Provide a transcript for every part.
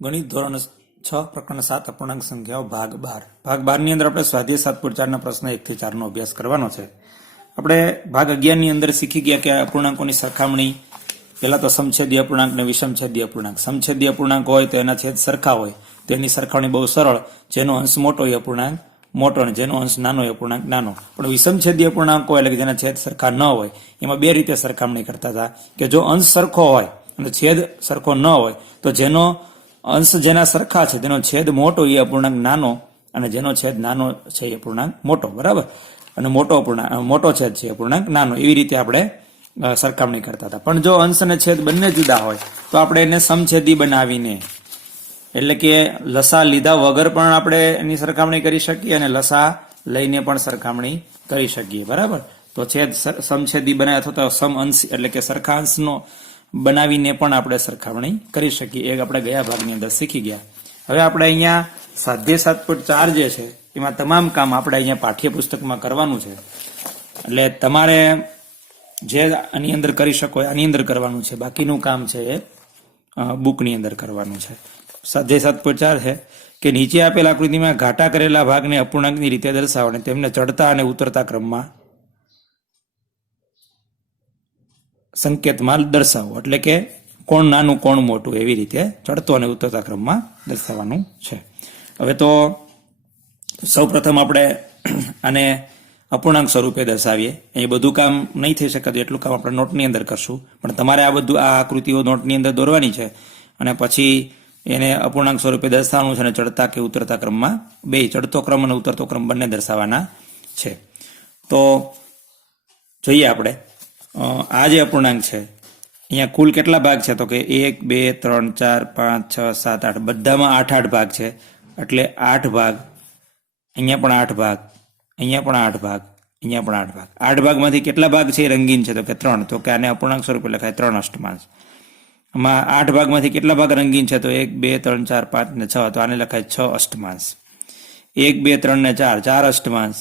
ગણિત ધોરણ 6 પ્રકરણ 7 અપૂર્ણાંક સંખ્યાઓ ભાગ 12 ભાગ 12 ની અંદર આપણે સ્વાધ્યાય 7.4 ના પ્રશ્ન 1 થી 4 નો અભ્યાસ કરવાનો છે. આપણે ભાગ 11 ની અંદર શીખી ગયા કે અપૂર્ણાંકોની સરખામણી પહેલા તો સમછેદી અપૂર્ણાંક ને વિષમછેદી અપૂર્ણાંક. સમછેદી અપૂર્ણાંક હોય તો એના છેદ સરખા હોય તો એની સરખામણી બહુ સરળ. જેનો અંશ મોટો એ અપૂર્ણાંક મોટો અને જેનો અંશ નાનો એ અપૂર્ણાંક નાનો. પણ વિષમછેદી અપૂર્ણાંક હોય એટલે કે જેના છેદ સરખા ન હોય એમાં બે રીતે સરખામણી કરતા હતા કે જો અંશ સરખો હોય અને છેદ સરખો ન હોય તો જેનો અંશ જેના સરખા છે તેનો છેદ મોટો એ અપૂર્ણાંક નાનો અને જેનો છેદ નાનો છે એ અપૂર્ણાંક મોટો, બરાબર, અને મોટો છેદ છે અપૂર્ણાંક નાનો. એવી રીતે આપણે સરખામણી કરતા હતા. પણ જો અંશ અને છેદ બંને જુદા હોય તો આપણે એને સમછેદી બનાવીને, એટલે કે લસા લીધા વગર પણ આપણે એની સરખામણી કરી શકીએ અને લસા લઈને પણ સરખામણી કરી શકીએ, બરાબર. તો છેદ સમછેદી બનાવે અથવા તો સમ અંશ એટલે કે સરખા અંશનો બનાવીને પણ આપણે સરખામણી કરી શકીએ. એ આપણે ગયા ભાગની અંદર શીખી ગયા. હવે આપણે અહીંયા સ્વાધ્યાય 7.4 જે છે એમાં તમામ કામ આપણે અહીંયા પાઠ્યપુસ્તકમાં કરવાનું છે. એટલે તમારે જે આની અંદર કરી શકો આની અંદર કરવાનું છે, બાકીનું કામ છે એ બુકની અંદર કરવાનું છે. સ્વાધ્યાય 7.4 છે કે નીચે આપેલ આકૃતિમાં ઘાટા કરેલા ભાગને અપૂર્ણાંકની રીતે દર્શાવો અને તેમને ચડતા અને ઉતરતા ક્રમમાં સંકેતમાં દર્શાવો. એટલે કે કોણ નાનું કોણ મોટું એવી રીતે ચડતો અને ઉતરતા ક્રમમાં દર્શાવવાનું છે. હવે તો સૌ પ્રથમ આપણે આને અપૂર્ણાંક સ્વરૂપે દર્શાવીએ. એ બધું કામ નહીં થઈ શકે તો એટલું કામ આપણે નોટની અંદર કરશું, પણ તમારે આ આકૃતિઓ નોટની અંદર દોરવાની છે અને પછી એને અપૂર્ણાંક સ્વરૂપે દર્શાવવાનું છે અને ચડતા કે ઉતરતા ક્રમમાં બે, ચડતો ક્રમ અને ઉતરતો ક્રમ બંને દર્શાવવાના છે. તો જોઈએ આપણે આ જે અપૂર્ણાંક છે અહીંયા કુલ કેટલા ભાગ છે તો કે 1 2 3 4 5 6 7 8 બધામાં 8 ભાગ છે. એટલે 8 ભાગ, અહીંયા પણ 8 ભાગ, અહીંયા પણ 8 ભાગ, અહીંયા પણ 8 ભાગ. 8 ભાગમાંથી કેટલા ભાગ છે એ રંગીન છે તો કે 3. તો કે આને અપૂર્ણાંક સ્વરૂપે લખાય 3 અષ્ટમાંશ. આમાં 8 ભાગમાંથી કેટલા ભાગ રંગીન છે તો 1 2 3 4 5 ને 6. તો આને લખાય 6 અષ્ટમાંશ. 1 2 3 ને 4 4 અષ્ટમાંશ,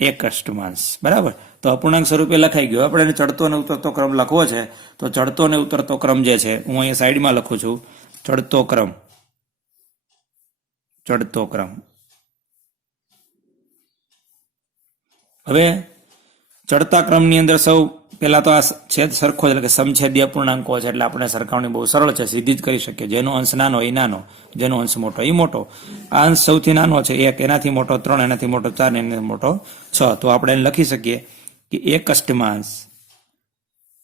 1 અષ્ટમાંશ, બરાબર. તો અપૂર્ણાંક સ્વરૂપે લખાઈ ગયો. આપણે ચડતો અને ઉતરતો ક્રમ લખવો છે તો ચડતો અને ઉતરતો ક્રમ જે છે હું અહીંયા સાઈડમાં લખું છું. ચડતો ક્રમ, ચડતો ક્રમ. હવે ચડતા ક્રમની અંદર સૌ પહેલા તો આ છેદ સરખો એટલે કે સમછેદી અપૂર્ણાંકો છે એટલે આપણે સરખામણી બહુ સરળ છે, સીધી જ કરી શકીએ. જેનો અંશ નાનો એ નાનો, જેનો અંશ મોટો એ મોટો. આ અંશ સૌથી નાનો છે 1, એનાથી મોટો 3, એનાથી મોટો 4, એનાથી મોટો 6. તો આપણે એને લખી શકીએ કે 1 અષ્ટમાંશ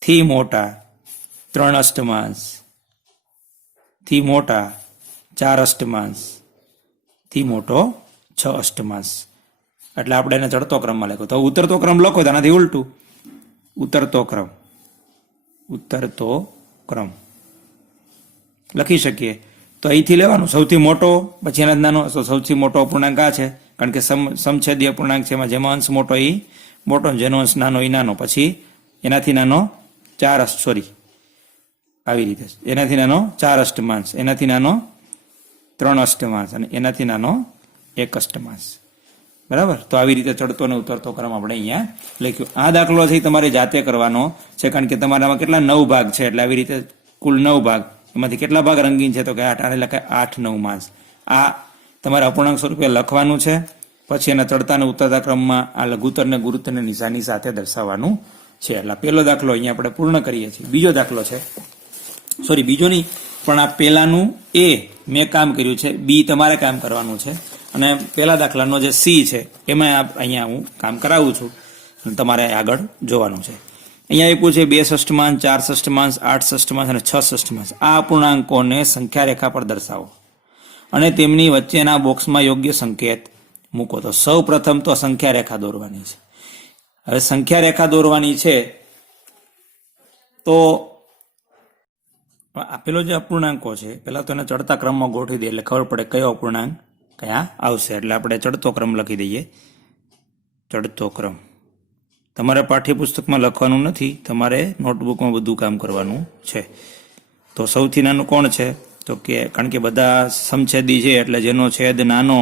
થી મોટા 3 અષ્ટમાંશ થી મોટા 4 અષ્ટમાંશ થી મોટો 6 અષ્ટમાંશ. એટલે આપણે એને ચડતો ક્રમમાં લખ્યો. તો ઉતરતો ક્રમ લખો તો આનાથી ઉલટું, ઉતરતો ક્રમ, ઉતરતો ક્રમ લખી શકીએ. તો અહીંથી લેવાનું સૌથી મોટો, પછી એના નાનો. સૌથી મોટો અપૂર્ણાંક આ છે કારણ કે સમછેદી અપૂર્ણાંક છે જેમાં અંશ મોટો એ મોટો, જેનો અંશ નાનો એ નાનો. પછી એનાથી નાનો 4 આવી રીતે, એનાથી નાનો 4 અષ્ટમાંશ, એનાથી નાનો 3 અષ્ટમાંશ અને એનાથી નાનો 1 અષ્ટમાંશ, બરાબર. તો આવી રીતે ચડતો અને ઉતરતો ક્રમ આપણે અહીંયા લખ્યો. આ દાખલો છે તમારે જાતે કરવાનો છે કારણ કે તમારામાં કેટલા 9 ભાગ છે એટલે આવી રીતે કુલ 9 ભાગ, એમાંથી કેટલા ભાગ રંગીન છે તો કે 8. આને લખાય 8 9માંશ. આ તમારે અપૂર્ણાંક સ્વરૂપે લખવાનું છે. પછી એના ચડતા અને ઉતરતા ક્રમમાં આ લઘુત્તર ને ગુરુત્તરની નિશાની સાથે દર્શાવવાનું છે. એટલે પહેલો દાખલો અહીંયા આપણે પૂર્ણ કરીએ છીએ. બીજો દાખલો છે, સોરી બીજો નહીં પણ આ પહેલાનું એ મેં કામ કર્યું છે, બી તમારે કામ કરવાનું છે. અને પહેલા દાખલાનો જે સી છે એમાં અહીંયા હું કામ કરાવું છું અને તમારે આગળ જોવાનું છે. અહીંયા આપ્યું છે 2 ષષ્ઠમાંશ, 4 ષષ્ઠમાંશ, 8 ષષ્ઠમાંશ અને 6 ષષ્ઠમાંશ. આ અપૂર્ણાંકોને સંખ્યા રેખા પર દર્શાવો અને તેમની વચ્ચેના બોક્સમાં યોગ્ય સંકેત મૂકો. તો સૌ પ્રથમ તો સંખ્યા રેખા દોરવાની છે. હવે સંખ્યા રેખા દોરવાની છે તો આપેલો જે અપૂર્ણાંકો છે પહેલા તો એને ચડતા ક્રમમાં ગોઠવી દે એટલે ખબર પડે કયો અપૂર્ણાંક ક્યાં આવશે. એટલે આપણે ચડતો ક્રમ લખી દઈએ. ચડતો ક્રમ તમારે પાઠ્યપુસ્તકમાં લખવાનું નથી, તમારે નોટબુકમાં બધું કામ કરવાનું છે. તો સૌથી નાનું કોણ છે તો કે કારણ કે બધા સમછેદી છે એટલે જેનો છેદ નાનો,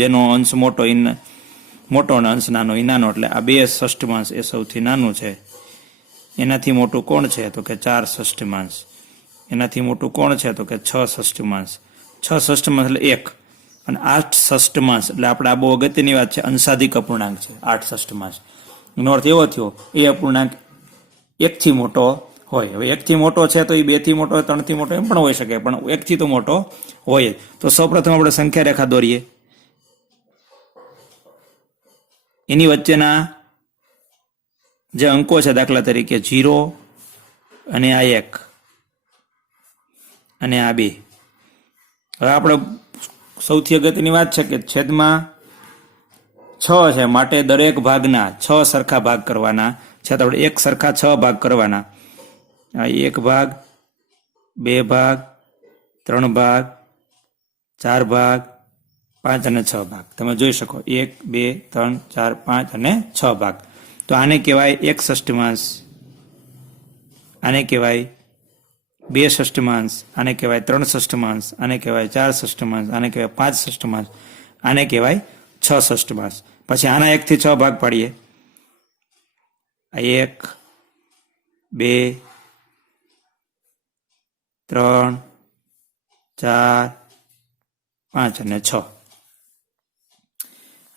જેનો અંશ મોટો એ મોટો અને અંશ નાનો એ નાનો. એટલે આ 2 ષષ્ઠમાંશ એ સૌથી નાનું છે. એનાથી મોટું કોણ છે તો કે 4 ષષ્ઠમાંશ. એનાથી મોટું કોણ છે તો કે 6 ષષ્ઠમાંશ. 6 ષષ્ઠમાંશ એટલે 1 અને 8 ષષ્ઠમાંશ એટલે આપણે આ બહુ અગત્યની વાત છે, અંશાધિક અપૂર્ણાંક છે 8 ષષ્ઠમાંશ. એનો અર્થ એવો થયો એ અપૂર્ણાંક 1 થી મોટો હોય. હવે 1 થી મોટો છે તો એ 2 થી મોટો, 3 થી મોટો એમ પણ હોઈ શકે, પણ 1 થી તો મોટો હોય. તો સૌપ્રથમ આપણે સંખ્યા રેખા દોરીએ. એની વચ્ચેના જે અંકો છે, દાખલા તરીકે 0 અને આ 1 અને આ 2. હવે આપણે સૌથી અગત્યની વાત છે કે છેદમાં 6 છે, માટે દરેક ભાગના 6 સરખા ભાગ કરવાના છે. તો આપણે 1 સરખા 6 ભાગ કરવાના. 1 ભાગ, 2 ભાગ, 3 ભાગ, 4 ભાગ, 5 અને 6 ભાગ. તમે જોઈ શકો 1, 2, 3, 4, 5 અને 6 ભાગ. તો આને કહેવાય 1 ષષ્ઠમાંશ, આને કહેવાય 2 ષષ્ઠમાંશ, આને કહેવાય 3 ષષ્ઠમાંશ, આને કહેવાય 4 ષષ્ઠમાંશ, આને કહેવાય 5 ષષ્ઠમાંશ, આને કહેવાય 6 ષષ્ઠમાંશ. પછી આના 1 થી 6 ભાગ પાડીએ. 1, 2, 3, 4, 5 અને 6.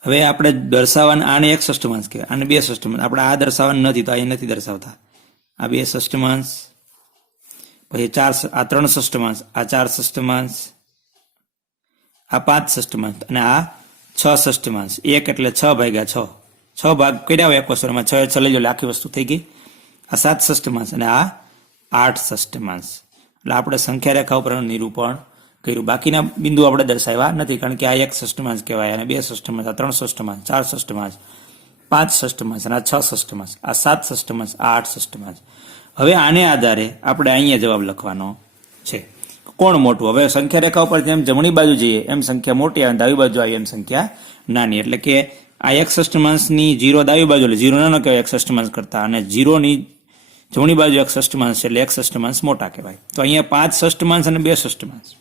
હવે આપણે દર્શાવવાના, આને 1 ષષ્ઠમાંશ કહેવાય, આને 2 ષષ્ઠમાંશ. આપણે આ દર્શાવવાનું નથી તો અહીં નથી દર્શાવતા. આ 2 ષષ્ઠમાંશ, પછી 4, આ 3 ષષ્ઠમાંશ, આ 4 ષષ્ઠમાંશ, આ 5 ષષ્ઠમાંશ અને આ 6 ષષ્ઠમાંશ. 1 એટલે 6 ભાગ્યા 6, 6 ભાગ કર્યા હોય એક વસ્તુમાં, 6 6 લઈ જાઓ આખી વસ્તુ થઈ ગઈ. આ 7 ષષ્ઠમાંશ અને આ 8 ષષ્ઠમાંશ. એટલે આપણે સંખ્યા રેખા ઉપર નિરૂપણ કર્યું. બાકીના બિંદુ આપણે દર્શાવ્યા નથી, કારણ કે આ 1 ષષ્ઠમાંશ કહેવાય, અને 2 ષષ્ઠમાંશ, આ 3 ષષ્ઠમાંશ, 4 ષષ્ઠમાંશ, 5 ષષ્ઠમાંશ અને આ 6 ષષ્ઠમાંશ, આ 7 ષષ્ઠમાંશ, આ 8 ષષ્ઠમાંશ. હવે આને આધારે આપણે અહીંયા જવાબ લખવાનો છે. કોણ મોટું? હવે સંખ્યા રેખા ઉપર જેમ જમણી બાજુ જઈએ એમ સંખ્યા મોટી આવે, ડાબી બાજુ આવી એમ સંખ્યા નાની. એટલે કે આ 1 ષષ્ઠમાંશની 0 ડાબી બાજુ, એટલે 0 નાનો કહેવાય 1 ષષ્ઠમાંશ કરતા, અને 0 ની જમણી બાજુ 1 ષષ્ઠમાંશ છે એટલે 1 ષષ્ઠમાંશ મોટા કહેવાય. તો અહીંયા 5 ષષ્ઠમાંશ અને 2 ષષ્ઠમાંશ.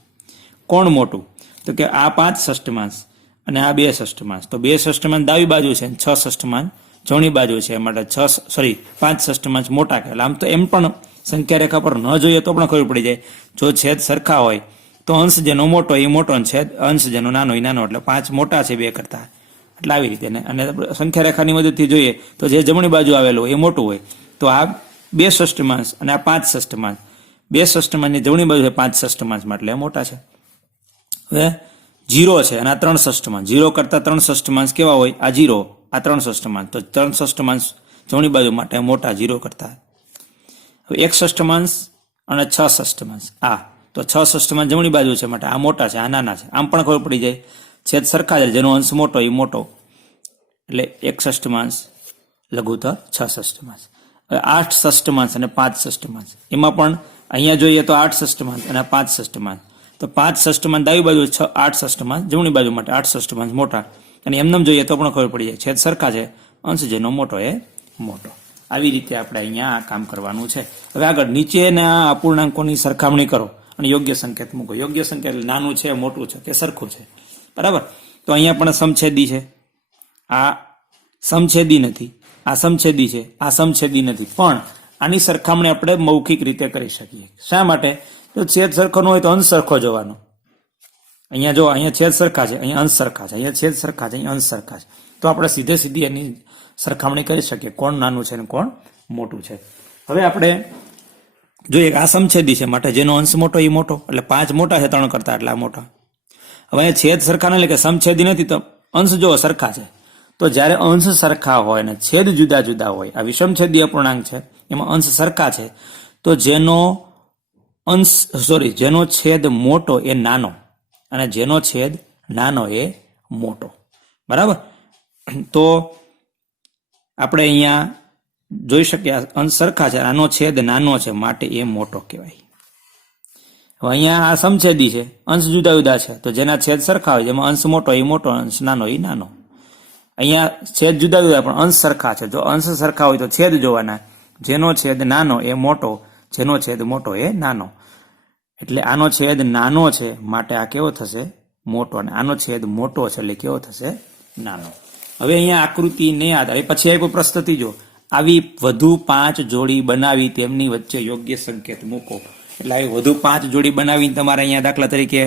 કોણ મોટું? તો કે આ 5 ષષ્ઠમાંશ અને આ 2 ષષ્ઠમાંશ. તો 2 ષષ્ઠમાંશ ડાબી બાજુ છે, 6 ષષ્ઠમાંશ જમણી બાજુ છે, માટે 5 ષષ્ઠમાંશ મોટા કહેવાય. આમ તો એમ પણ સંખ્યા રેખા પર ન જોઈએ તો પણ ખબર પડી જાય, જો છેદ સરખા હોય તો અંશ જેનો મોટો એ મોટો, છેદ અંશ જેનો નાનો એ નાનો, એટલે 5 મોટા છે 2 કરતા. એટલે આવી રીતે. અને સંખ્યા રેખાની મદદથી જોઈએ તો જે જમણી બાજુ આવેલું હોય એ મોટું હોય. તો આ 2 ષષ્ઠમાંશ અને આ 5 ષષ્ઠમાંશ. 2 ષષ્ઠમાંશની જમણી બાજુ 5 ષષ્ઠમાંશમાં, એટલે મોટા છે. હવે 0 છે અને આ 3 ષષ્ઠમાંશ. 0 કરતા 3 ષષ્ઠમાંશ કેવા હોય? આ 0, આ 3 ષષ્ઠમાંશ. તો 3 ષષ્ઠમાંશ જમણી બાજુ માટે મોટા 0 કરતા. હવે 1 ષષ્ઠમાંશ અને 6 ષષ્ઠમાંશ. આ તો 6 ષષ્ઠમાંશ જમણી બાજુ છે, માટે આ મોટા છે, આ નાના છે. આમ પણ ખબર પડી જાય, છેદ સરખા છે, જેનો અંશ મોટો એ મોટો, એટલે 1 ષષ્ઠમાંશ લઘુત્તર 6 ષષ્ઠમાંશ. હવે 8 ષષ્ઠમાંશ અને 5 ષષ્ઠમાંશ. એમાં પણ અહીંયા જોઈએ તો 8 ષષ્ઠમાંશ અને 5 ષષ્ઠમાંશ. તો 5 ષષ્ઠમાંશ ડાબી બાજુ, 8 ષષ્ઠમાંશ જમણી બાજુ, માટે 8 ષષ્ઠમાંશ મોટા. અને એમને જોઈએ તો પણ ખબર પડી જાય, છેદ સરખા છે, અંશ જેનો મોટો એ મોટો. આવી રીતે આપણે અહીંયા આ કામ કરવાનું છે. હવે આગળ નીચેના અપૂર્ણાંકોની સરખામણી કરો અને યોગ્ય સંકેત મૂકો. યોગ્ય સંકેત એટલે નાનું છે, મોટું છે કે સરખું છે, બરાબર. તો અહીંયા પણ સમછેદી છે, આ સમછેદી નથી, આ સમછેદી છે, આ સમછેદી નથી. પણ આની સરખામણી આપણે મૌખિક રીતે કરી શકીએ. શા માટે? તો છેદ સરખો ન હોય તો અંશ સરખો જોવાનો. અહીંયા જો, અહીંયા છેદ સરખા છે, અહીંયા અંશ સરખા છે, અહીંયા છેદ સરખા છે, અહીંયા અંશ સરખા છે. તો આપણે સીધી એની સરખામણી કરી શકીએ, કોણ નાનું છે અને કોણ મોટું છે. હવે આપણે જોઈએ કે આ સમછેદી છે, માટે જેનો અંશ મોટો એ મોટો, એટલે 5 મોટા છે 3 કરતા, એટલે આ મોટા. હવે અહીંયા છેદ સરખા ન, એટલે કે સમછેદી નથી, તો અંશ જો સરખા છે. તો જ્યારે અંશ સરખા હોય અને છેદ જુદા જુદા હોય, આ વિષમછેદી અપૂર્ણાંક છે, એમાં અંશ સરખા છે, તો જેનો છેદ મોટો એ નાનો અને જેનો છેદ નાનો એ મોટો, બરાબર. તો આપણે અહીંયા જોઈ શકીએ અંશ સરખા છે, આનો છેદ નાનો છે, માટે એ મોટો કહેવાય. હવે અહીંયા આ સમછેદી છે, અંશ જુદા જુદા છે, તો જેના છેદ સરખા હોય, જેમાં અંશ મોટો એ મોટો, અંશ નાનો એ નાનો. અહીંયા છેદ જુદા જુદા પણ અંશ સરખા છે. જો અંશ સરખા હોય તો છેદ જોવાના, જેનો છેદ નાનો એ મોટો, જેનો છેદ મોટો એ નાનો. એટલે આનો છેદ નાનો છે, માટે આ કેવો થશે? મોટો. અને આનો છેદ મોટો છે, એટલે કેવો થશે? નાનો. હવે અહીંયા આકૃતિને આધારે પછી એક પ્રશ્ન ત્રીજો, આવી વધુ 5 જોડી બનાવી તેમની વચ્ચે યોગ્ય સંકેત મૂકો. એટલે આવી વધુ 5 જોડી બનાવીને તમારે અહીંયા દાખલા તરીકે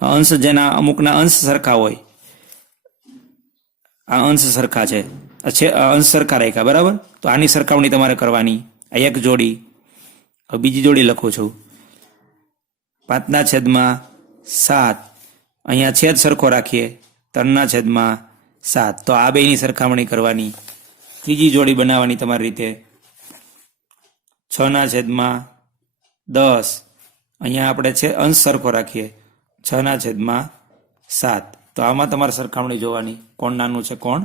અંશ જેના અમુકના અંશ સરખા હોય, આ અંશ સરખા છે, અંશ સરખા રાખ્યા, બરાબર. તો આની સરખામણી તમારે કરવાની. આ એક જોડી, હવે બીજી જોડી લખું છું, 5/7. અહીંયા છેદ સરખો રાખીએ, 3/7. તો આ બેની સરખામણી કરવાની. ત્રીજી જોડી બનાવવાની તમારી રીતે, 6/10. અહીંયા આપણે છે અંશ સરખો રાખીએ, 6/7. તો આમાં તમારે સરખામણી જોવાની, કોણ નાનું છે કોણ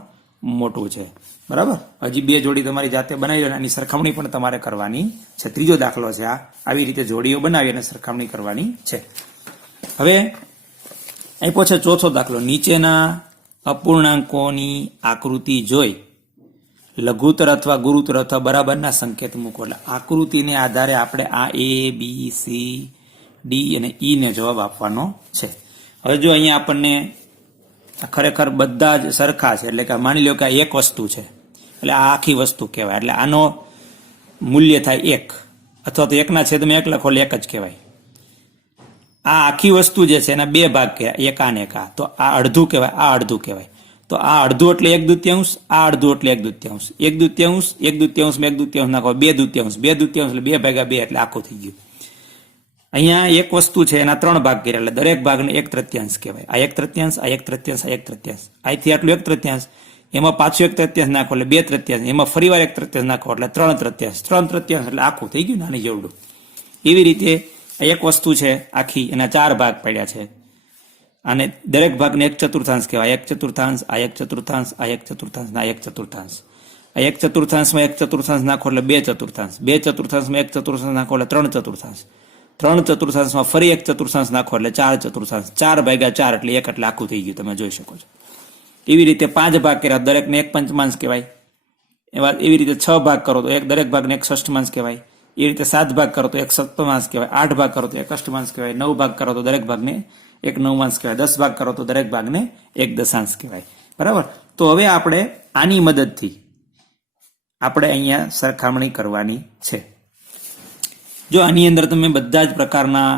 મોટું છે, બરાબર. હજી બે જોડી તમારી જાતે બનાવી લો, આની સરખામણી પણ તમારે કરવાની છે. ત્રીજો દાખલો છે આ. આવી રીતે જોડીઓ બનાવી અને સરખામણી કરવાની છે. હવે આપ્યો છે ચોથો દાખલો. નીચેના અપૂર્ણાંકોની આકૃતિ જોઈ લઘુત્તર અથવા ગુરુત્તર અથવા બરાબરના સંકેત મૂકો. એટલે આકૃતિને આધારે આપણે આ A, B, C, D અને E ને જવાબ આપવાનો છે. હવે જો અહીંયા આપણને ખરેખર બધા જ સરખા છે, એટલે કે માની લો કે આ એક વસ્તુ છે, એટલે આ આખી વસ્તુ કહેવાય. એટલે આનો મૂલ્ય થાય 1, અથવા તો 1/1 લખો એટલે 1 જ કહેવાય. આ આખી વસ્તુ જે છે એના બે ભાગ કહેવાય, એક આ ને એક આ. તો આ અડધું કહેવાય, આ અડધું કહેવાય. તો આ અડધું એટલે 1/2, આ અડધું એટલે 1/2, 1/2, 1/2 માં 1/2 નાખો 2/2, 2/2 એટલે 2/2 એટલે આખું થઈ ગયું. અહીંયા એક વસ્તુ છે એના 3 ભાગ કર્યા, એટલે દરેક ભાગને 1/3 કહેવાય. આ 1/3, આ 1/3, આ 1/3. અહીંથી આટલું 1/3, એમાં પાછું 1/3 નાખો એટલે 2/3, એમાં ફરીવાર 1/3 નાખો એટલે 3/3, 3/3 એટલે આખું થઈ ગયું નાની જેવડું. એવી રીતે એક વસ્તુ છે આખી, એના 4 ભાગ પડ્યા છે, અને દરેક ભાગને 1/4 કહેવાય. 1/4, આ 1/4, આ 1/4, આ 1/4. આ 1/4 માં 1/4 નાખો એટલે 2/4, 2/4 માં 1/4 નાખો એટલે 3/4, 3/4 માં ફરી 1/4 નાખો એટલે 4/4, 4/4 એટલે 1 એટલે આખું થઈ ગયું, તમે જોઈ શકો છો. એવી રીતે 5 ભાગ કર્યા, દરેકને 1/5 કહેવાય. એવી રીતે 6 ભાગ કરો તો દરેક ભાગને 1/6 કહેવાય. એ રીતે 7 ભાગ કરો તો 1/7 કહેવાય. 8 ભાગ કરો તો 1/8 કહેવાય. 9 ભાગ કરો તો દરેક ભાગને 1/9 કહેવાય. 10 ભાગ કરો તો દરેક ભાગને 1/10 કહેવાય, બરાબર. તો હવે આપણે આની મદદથી આપણે અહીંયા સરખામણી કરવાની છે. જો આની અંદર તમે બધા જ પ્રકારના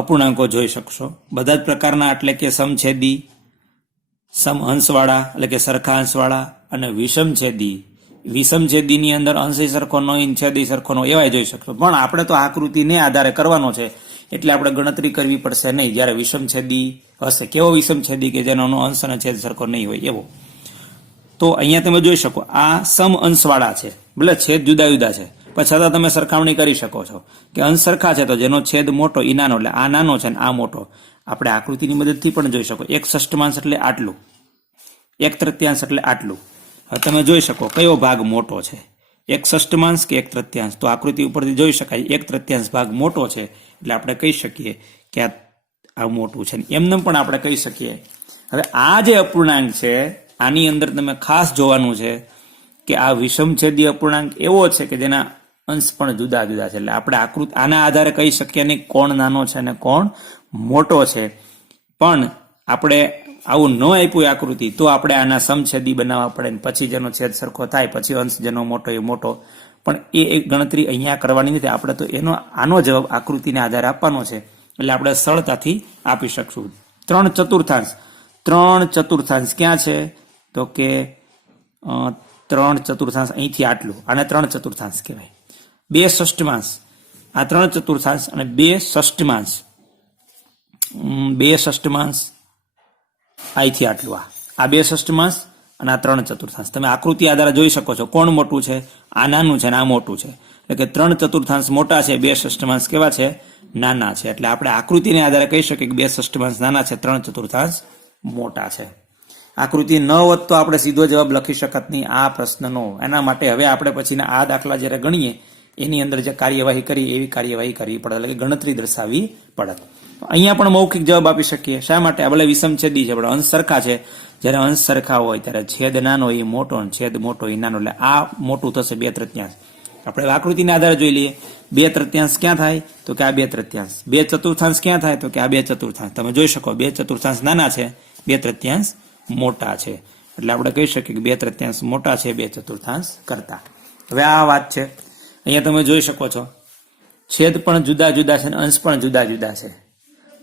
અપૂર્ણાંકો જોઈ શકશો. બધા જ પ્રકારના એટલે કે સમછેદી, સમઅંશવાળા એટલે કે સરખા અંશવાળા, અને વિષમછેદી. વિષમછેદીની અંદર અંશ સરખો ન હોય, છેદી સરખો ન હોય, એવાય જોઈ શકશો. પણ આપણે તો આકૃતિને આધારે કરવાનો છે, એટલે આપણે ગણતરી કરવી પડશે નહીં. જ્યારે વિષમછેદી હશે, કેવો વિષમછેદી કે જેનો અંશ અને છેદ સરખો નહીં હોય એવો. તો અહીંયા તમે જોઈ શકો આ સમઅંશવાળા છે, ભલે છેદ જુદા જુદા છે, પણ છતાં તમે સરખામણી કરી શકો છો કે અંશ સરખા છે, તો જેનો છેદ મોટો એ નાનો, એટલે આ નાનો છે ને આ મોટો. આપણે આકૃતિની મદદથી પણ જોઈ શકો. 1/6 એટલે આટલું, 1/3 એટલે આટલું. હવે તમે જોઈ શકો કયો ભાગ મોટો છે, 1/6 કે 1/3. તો આકૃતિ ઉપરથી જોઈ શકાય 1/3 ભાગ મોટો છે, એટલે આપણે કહી શકીએ કે આ મોટું છે. એમને પણ આપણે કહી શકીએ. હવે આ જે અપૂર્ણાંક છે, આની અંદર તમે ખાસ જોવાનું છે કે આ વિષમછેદી અપૂર્ણાંક એવો છે કે જેના અંશ પણ જુદા જુદા છે. એટલે આપણે આના આધારે કહી શકીએ નહીં કોણ નાનો છે અને કોણ મોટો છે. પણ આપણે આવું ન આપ્યું આકૃતિ તો આપણે આના સમછેદી બનાવવા પડે, પછી જેનો છેદ સરખો થાય પછી અંશ જેનો મોટો એ મોટો. પણ એ ગણતરી અહીંયા કરવાની નથી. આપણે તો આનો જવાબ આકૃતિને આધારે આપવાનો છે, એટલે આપણે સરળતાથી આપી શકશું. 3/4, 3/4 ક્યાં છે? તો કે 3/4 અહીંથી આટલું, આને 3/4 કહેવાય. 2/6, આ 3/4 અને 2/6, 2/6 અહીંથી આટલું, આ 2/6 અને આ 3/4. તમે આકૃતિ આધારે જોઈ શકો છો કોણ મોટું છે, આ નાનું છે અને આ મોટું છે. એટલે કે 3/4 મોટા છે, 2/6 કેવા છે, નાના છે. એટલે આપણે આકૃતિને આધારે કહી શકીએ કે 2/6 નાના છે, 3/4 મોટા છે. આકૃતિ ન હોત તો આપણે સીધો જવાબ લખી શકત નહીં આ પ્રશ્નનો. એના માટે હવે આપણે પછીના આ દાખલા જ્યારે ગણીએ એની અંદર જે કાર્યવાહી કરી એવી કાર્યવાહી કરવી પડે, એટલે કે ગણતરી દર્શાવવી પડે. અહીંયા પણ મૌખિક જવાબ આપી શકીએ. શા માટે? આપણે વિષમછેદી છે, અંશ સરખા છે. જ્યારે અંશ સરખા હોય ત્યારે છેદ નાનો એ મોટો, છેદ મોટો એ નાનો, એટલે આ મોટું થશે 2/3. આપણે આકૃતિના આધારે જોઈ લઈએ. 2/3 ક્યાં થાય? તો કે આ 2/3. 2/4 ક્યાં થાય? તો કે આ 2/4. તમે જોઈ શકો 2/4 નાના છે, 2/3 મોટા છે. એટલે આપણે કહી શકીએ કે 2/3 મોટા છે 2/4 કરતા. હવે આ વાત છે, અહીંયા તમે જોઈ શકો છો છેદ પણ જુદા જુદા છે અને અંશ પણ જુદા જુદા છે.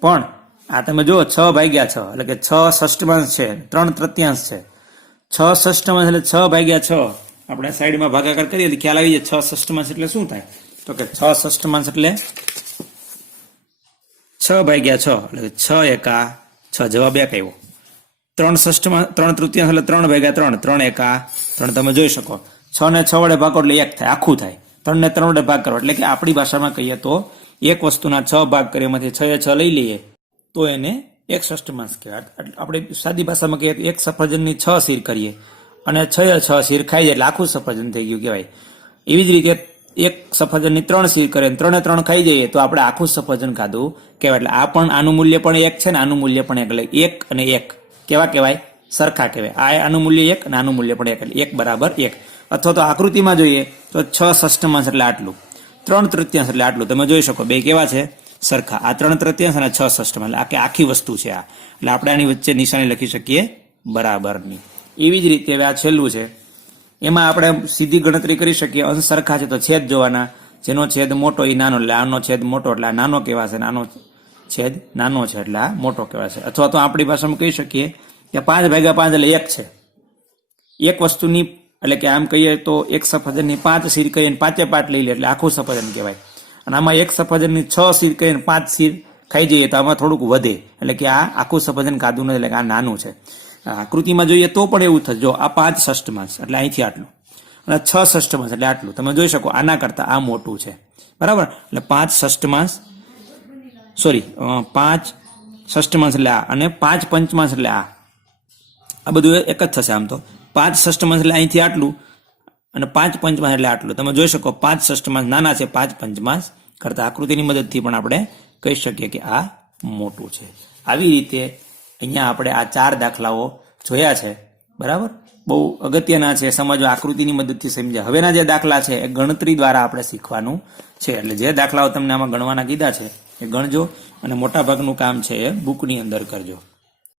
પણ આ તમે જુઓ 6/6 એટલે કે 6 ષષ્ઠમાંશ છે, 3 તૃતીયાંશ છે. 6 ષષ્ઠમાંશ એટલે 6/6. આપણે સાઈડમાં ભાગાકાર કરીએ એટલે ખ્યાલ આવી જાય 6 ષષ્ઠમાંશ એટલે શું થાય, તો કે 6 ષષ્ઠમાંશ એટલે 6/6 એટલે 6 એકા 6, જવાબ 1 આવ્યો. 3 ષષ્ઠમાં 3 તૃતીયાંશ એટલે 3/3, 3 એકા 3 તમે જોઈ શકો. 6 ને 6 વડે ભાગો એટલે 1 થાય, આખું થાય. 3 ને 3 વડે ભાગ કરો એટલે કે આપણી ભાષામાં કહીએ તો એક વસ્તુના 6 ભાગ કરીએ એમાંથી 6 એ 6 લઈ લઈએ તો એને 1 ષષ્ઠમાંશ કહેવાય. આપણે સાદી ભાષામાં કહીએ તો એક સફરજનની 6 શીર કરીએ અને 6 એ 6 શીર ખાઈ જાય એટલે આખું સફરજન થઈ ગયું કહેવાય. એવી જ રીતે એક સફરજનની 3 શીર કરે 3 એ 3 ખાઈ જઈએ તો આપણે આખું સફરજન ખાધું કહેવાય. એટલે આ પણ આનું મૂલ્ય પણ 1 છે ને આનું મૂલ્ય પણ 1, એટલે 1 અને 1 કેવા કહેવાય, સરખા કહેવાય. આ આનું મૂલ્ય 1 અને આનું મૂલ્ય પણ 1, એટલે 1 બરાબર 1. અથવા તો આકૃતિમાં જોઈએ તો 6 ષષ્ઠમાંશ એટલે આટલું, 3 તૃતીયાંશ એટલે આટલું. તમે જોઈ શકો બે કેવા છે, સરખા. આ 3 તૃતીયાંશ અને 6 ષષ્ઠમાંશ એટલે આખી વસ્તુ છે આ. એટલે આપણે આની વચ્ચે નિશાની લખી શકીએ બરાબરની. એવી જ રીતે હવે આ છેલ્લું છે, એમાં આપણે સીધી ગણતરી કરી શકીએ. અંશ સરખા છે તો છેદ જોવાના, જેનો છેદ મોટો એ નાનો, એટલે આનો છેદ મોટો એટલે આ નાનો કહેવાશે, નાનો છેદ નાનો છે એટલે આ મોટો કહેવાશે. અથવા તો આપણી ભાષામાં કહી શકીએ કે 5/5 એટલે 1 છે. એક વસ્તુની એટલે કે આમ કહીએ તો એક સફરજનની 5 શીર કરીને 5 લઈ લે એટલે આખું સફરજન કહેવાય. અને આમાં એક સફરજનની 6 શીર કરીને 5 શીર ખાઈ જઈએ તો આમાં થોડુંક વધે, એટલે કે આ આખું સફરજન ખાધું નથી, એટલે કે આ નાનું છે. આકૃતિમાં જોઈએ તો પણ એવું થશે. જો આ 5 ષષ્ઠમાંશ એટલે અહીંથી આટલું અને 6 ષષ્ઠમાંશ એટલે આટલું. તમે જોઈ શકો આના કરતા આ મોટું છે, બરાબર. એટલે 5 ષષ્ઠમાંશ 5 ષષ્ઠમાંશ એટલે આ, અને 5 પંચમાંશ એટલે આ બધું એક જ થશે. આમ તો 5 ષષ્ઠમાંશ એટલે અહીંથી આટલું અને 5 પંચમાંશ એટલે આટલું. તમે જોઈ શકો 5 ષષ્ઠમાંશ નાના છે 5 પંચમાંશ કરતા. આકૃતિની મદદથી પણ આપણે કહી શકીએ કે આ મોટું છે. આવી રીતે અહીંયા આપણે આ 4 દાખલાઓ જોયા છે, બરાબર. બહુ અગત્યના છે સમજવા, આકૃતિની મદદથી સમજ્યા. હવેના જે દાખલા છે એ ગણતરી દ્વારા આપણે શીખવાનું છે. એટલે જે દાખલાઓ તમને આમાં ગણવાના કીધા છે એ ગણજો અને મોટા ભાગનું કામ છે એ બુકની અંદર કરજો.